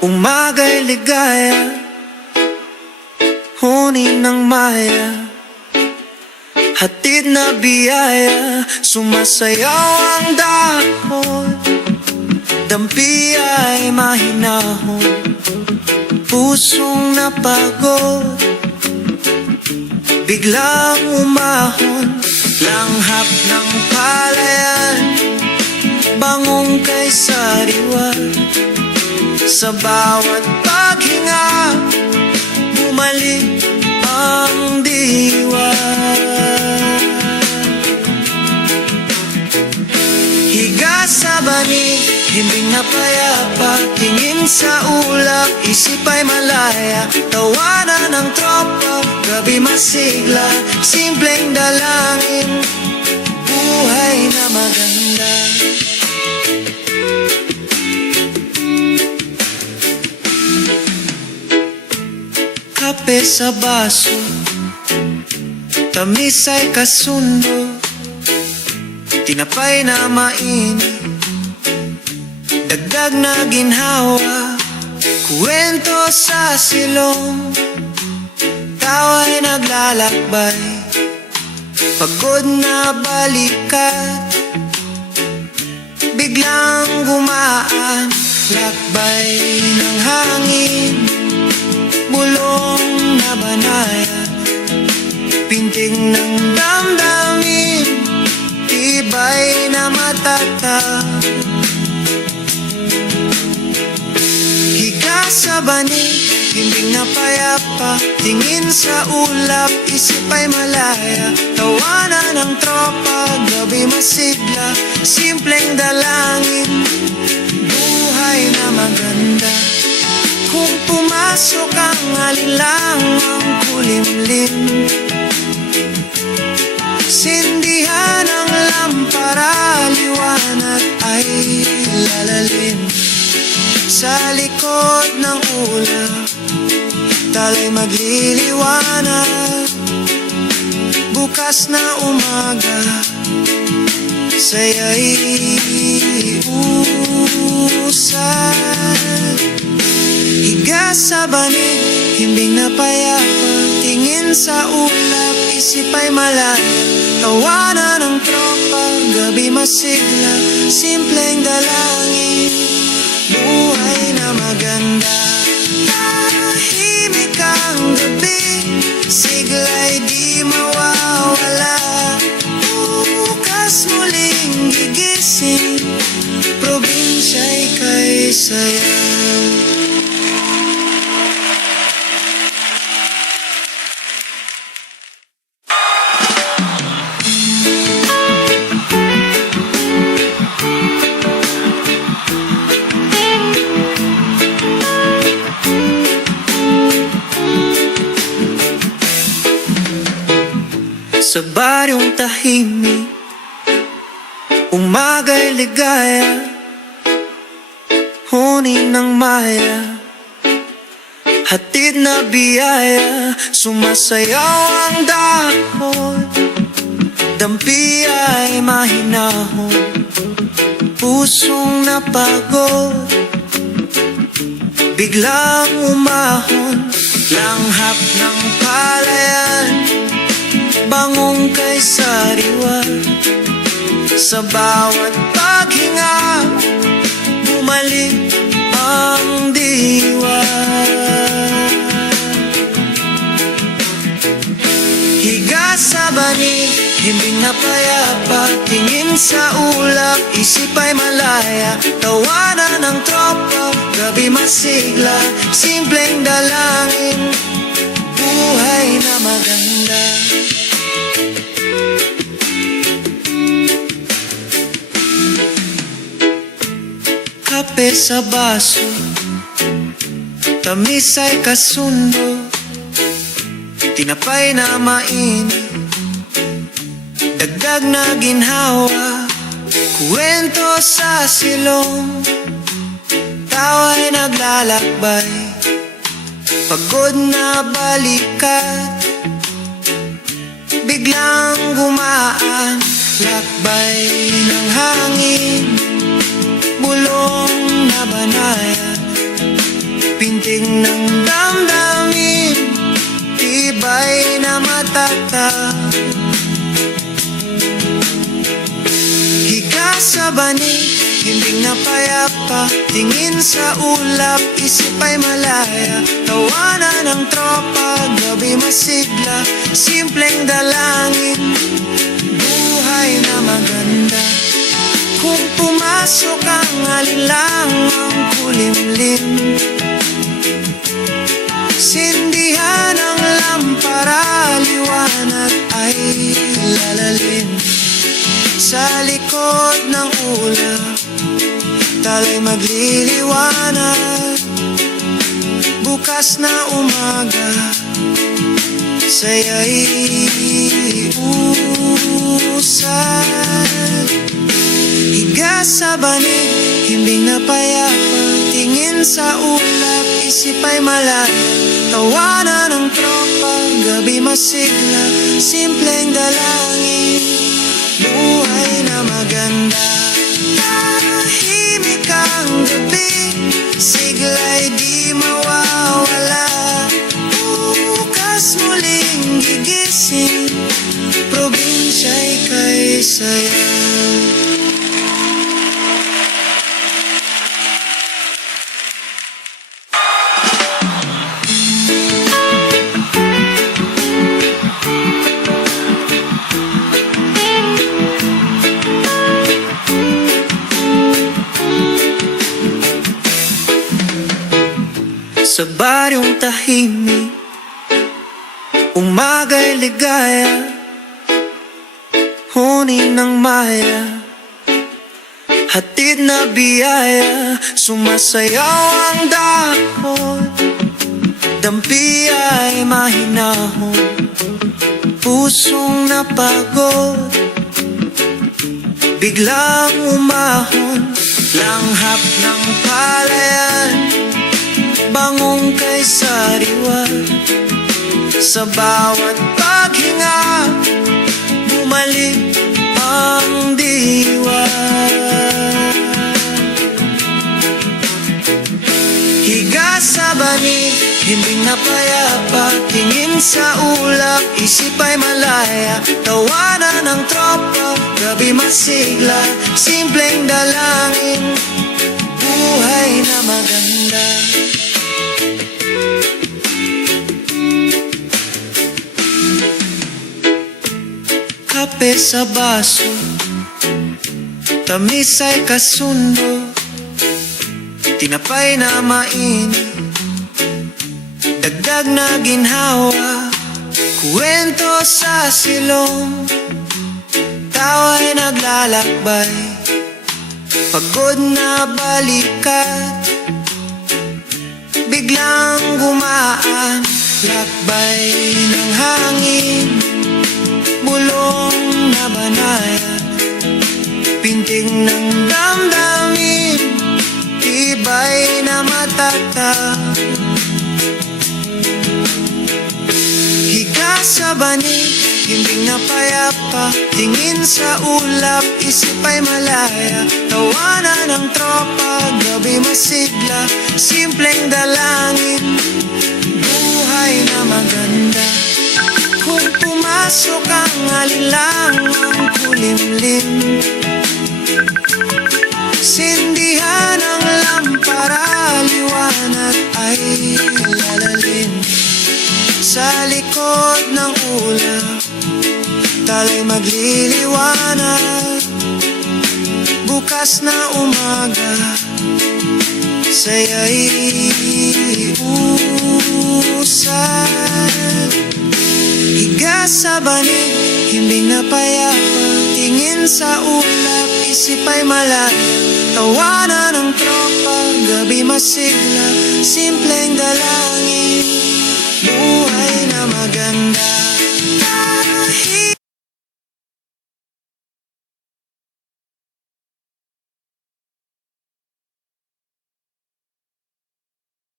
Umaga'y ligaya, huning ng maya, hatid na biyaya, sumasayaw ang dahon, dampi ay mahinahon, pusong napagod, biglang umahon, langhap ng palayan, bangong kay sariwa. Sa bawat paghinga, bumalik ang diwa. Higa sa banig, himbing na payapa, tingin sa ulap, isip ay malaya. Tawanan ng tropa, gabi masigla, simpleng dalangin, buhay na maganda. Kape sa baso, tamis ay kasundo, tinapay na mainit, dagdag na ginhawa, kwento sa silong, tawa'y naglalakbay, pagod na balikat, biglang gumaan, lakbay ng hangin, bulong na banaya, pintig ng damdamin, tibay na matatag. Higa sa banig, himbing na payapa, tingin sa ulap, isip ay malaya. Tawanan ng tropa, gabi masigla, simpleng dalangin, buhay na maganda. Kung pumasok ang alinlangang kulimlim, sindihan ang lampara, liwanag ay lalalim. Sa likod ng ulap, tala'y magliliwanag. Bukas na umaga, saya'y usad. Higa sa banig, himbing na payapa, tingin sa ulap, isip ay malaya. Tawanan ng tropa, gabi masigla, simpleng dalangin, buhay na maganda. Tahimik ang gabi, sigla'y di mawawala. Bukas muling gigising, probinsya'y kay saya. Sa baryong tahimik, umaga'y ligaya, huning ng maya, hatid na biyaya, sumasayaw ang dahon, dampi ay mahinahon, pusong napagod, biglang umahon, langhap ng palayan, bangong kay sariwa. Sa bawat paghinga, bumalik ang diwa. Higa sa banig, himbing na payapa, tingin sa ulap, isip ay malaya. Tawanan ng tropa, gabi masigla, simpleng dalangin, buhay na maganda. Kape sa baso, tamis ay kasundo, tinapay na mainit, dagdag na ginhawa, kwento sa silong, tawa'y naglalakbay, pagod na balikat, biglang gumaan, lakbay ng hangin, bulong na banaya, sa bani, himbing na payapa, tingin sa ulap, isip ay malaya. Tawanan ng tropa, gabi masigla, simpleng dalangin, buhay na maganda. Kung pumasok ang alinlangang kulimlim, sindihan ang lampara, liwanag ay lalalim. Sa likod ng ulap, talay magliliwanag. Bukas na umaga, saya'y usad. Higa sa banig, himbing na payapa, tingin sa ulap, isip ay malaya. Tawanan ng tropa, gabi masigla, simpleng dalangin, buhay na maganda. Tahimik ang gabi, sigla'y di mawawala. Bukas muling gigising, probinsya'y kay saya. Sa baryong tahimik, umaga'y ligaya, huning ng maya, hatid na biyaya. Sumasayaw ang dahon, dampi ay mahinahon, pusong napagod, biglang umahon, langhap ng palayan, bangong kay sariwa. Sa bawat paghinga, bumalik ang diwa. Higa sa banig, himbing na payapa, tingin sa ulap, isip ay malaya. Tawanan ng tropa, gabi masigla, simpleng dalangin, buhay na maganda. Kape sa baso, tamis ay kasundo, tinapay na mainit, dagdag na ginhawa, kwento sa silong, tawa'y naglalakbay, pagod na balikat, biglang gumaan, lakbay ng hangin, bulong na banayad, pintig ng damdamin, tibay na matatag. Higa sa banig, himbing na payapa, tingin sa ulap, isip ay malaya. Tawanan ng tropa, gabi masigla, simpleng dalangin, buhay na maganda. Kung pumasok ang alinlangang kulimlim, sindihan ang lampara, liwanag ay lalalim. Sa likod ng ulap, talay magliliwanag. Bukas na umaga, saya'y usad. Higa sa banig, himbing na payapa, tingin sa ulap, isip ay malaya. Tawanan ng tropa, gabi masigla, simpleng dalangin, buhay